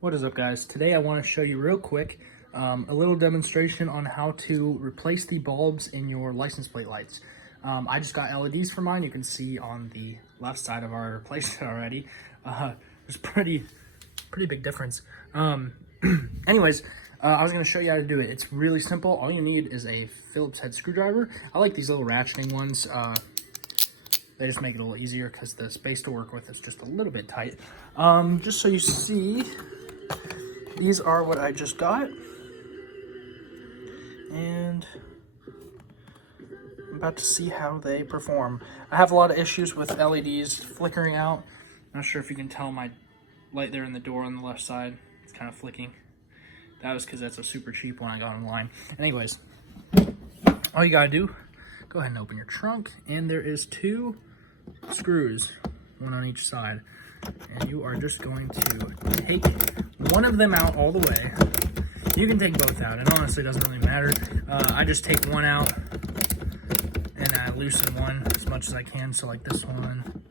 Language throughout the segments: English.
What is up, guys? Today I want to show you real quick a little demonstration on how to replace the bulbs in your license plate lights. I just got LEDs for mine. You can see on the left side of our replacement already. There's pretty big difference. Anyways, I was going to show you how to do it. It's really simple. All you need is a Phillips head screwdriver. I like these little ratcheting ones. They just make it a little easier because the space to work with is just a little bit tight. Just so you see, these are what I just got. And I'm about to see how they perform. I have a lot of issues with LEDs flickering out. Not sure if you can tell my light there in the door on the left side. It's kind of flicking. That was because that's a super cheap one I got online. Anyways, all you gotta do, go ahead and open your trunk, and there is 2 screws, one on each side, and you are just going to take one of them out all the way. You can take both out. It honestly doesn't really matter. I just take one out and I loosen one as much as I can. So like this one,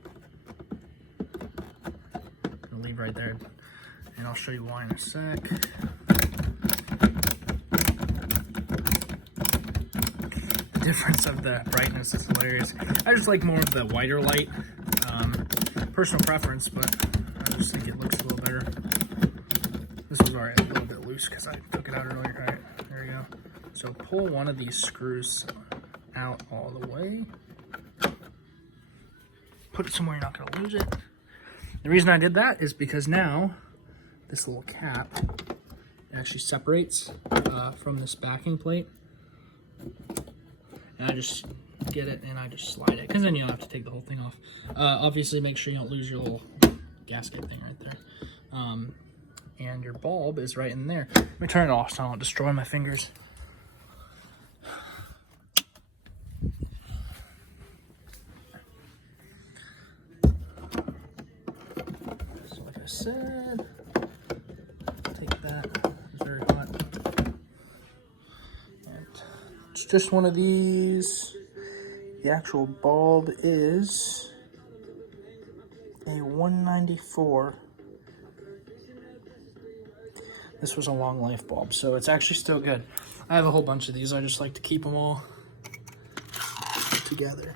I'll leave right there, and I'll show you why in a sec. Difference of the brightness is hilarious. I just like more of the whiter light. Personal preference, but I just think it looks a little better. This was already a little bit loose because I took it out earlier. All right, there you go. So pull one of these screws out all the way. Put it somewhere you're not going to lose it. The reason I did that is because now this little cap actually separates from this backing plate. And I just get it and I just slide it, because then you don't have to take the whole thing off. Obviously make sure you don't lose your little gasket thing right there. And your bulb is right in there. Let me turn it off so I don't destroy my fingers. So like I said, take that. It's very hot. And it's just one of these. The actual bulb is a 194. This was a long life bulb, so it's actually still good. I have a whole bunch of these. I just like to keep them all together.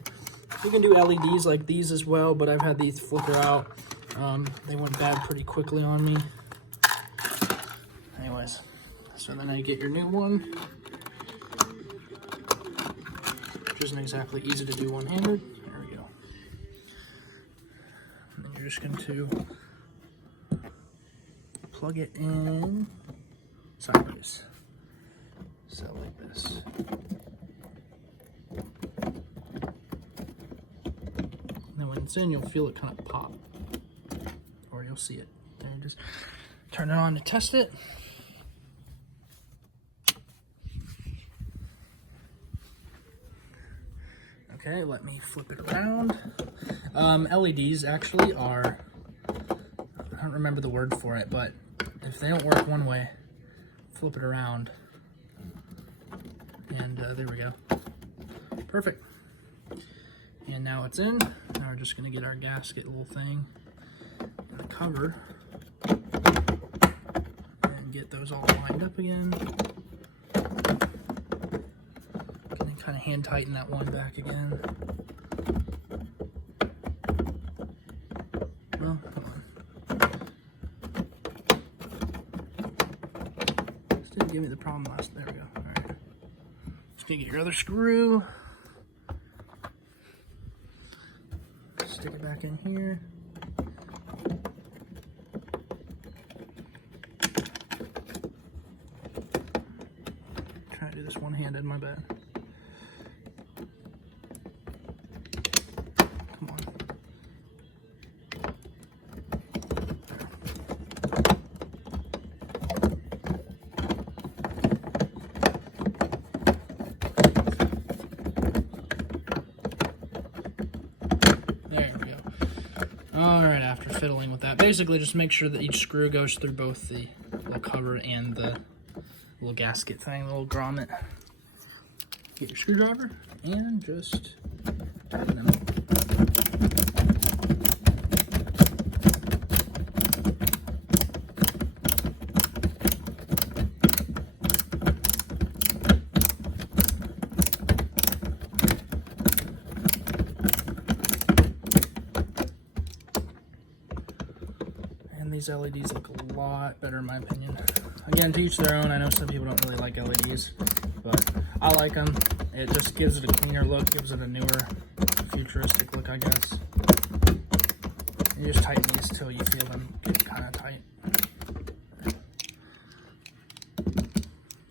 You can do LEDs like these as well, but I've had these flicker out. They went bad pretty quickly on me. Anyways, so then I get your new one. Which isn't exactly easy to do one-handed. There we go. And then you're just going to plug it in sideways. So like this. And then when it's in, you'll feel it kind of pop. Or you'll see it. Then you just turn it on to test it. Okay, let me flip it around. LEDs actually are, I don't remember the word for it, but if they don't work one way, flip it around. And there we go. Perfect. And now it's in. Now we're just gonna get our gasket little thing and the cover and get those all lined up again. Kind of hand tighten that one back again. Well, come on. This didn't give me the problem last. There we go. All right. Just gonna get your other screw. Stick it back in here. Try to do this one-handed. My bad. There we go. All right, after fiddling with that, basically just make sure that each screw goes through both the little cover and the little gasket thing, the little grommet. Get your screwdriver and just tighten them. And these LEDs look a lot better in my opinion. Again, to each their own. I know some people don't really like LEDs, but I like them. It just gives it a cleaner look, gives it a newer, futuristic look, I guess. You just tighten these till you feel them get kind of tight.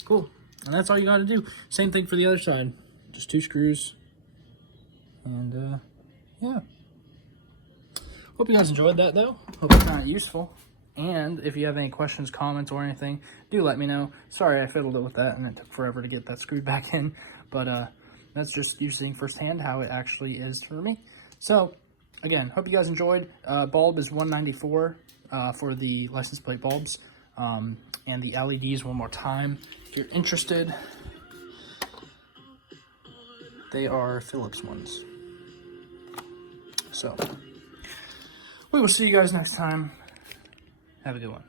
Cool. And that's all you got to do. Same thing for the other side. Just 2 screws. And yeah. Hope you guys enjoyed that though. Hope you found it useful. And if you have any questions, comments, or anything, do let me know. Sorry I fiddled it with that and it took forever to get that screwed back in. But that's just you seeing firsthand how it actually is for me. So again, hope you guys enjoyed. Bulb is $194 for the license plate bulbs. And the LEDs, one more time, if you're interested, they are Philips ones. So we will see you guys next time. Have a good one.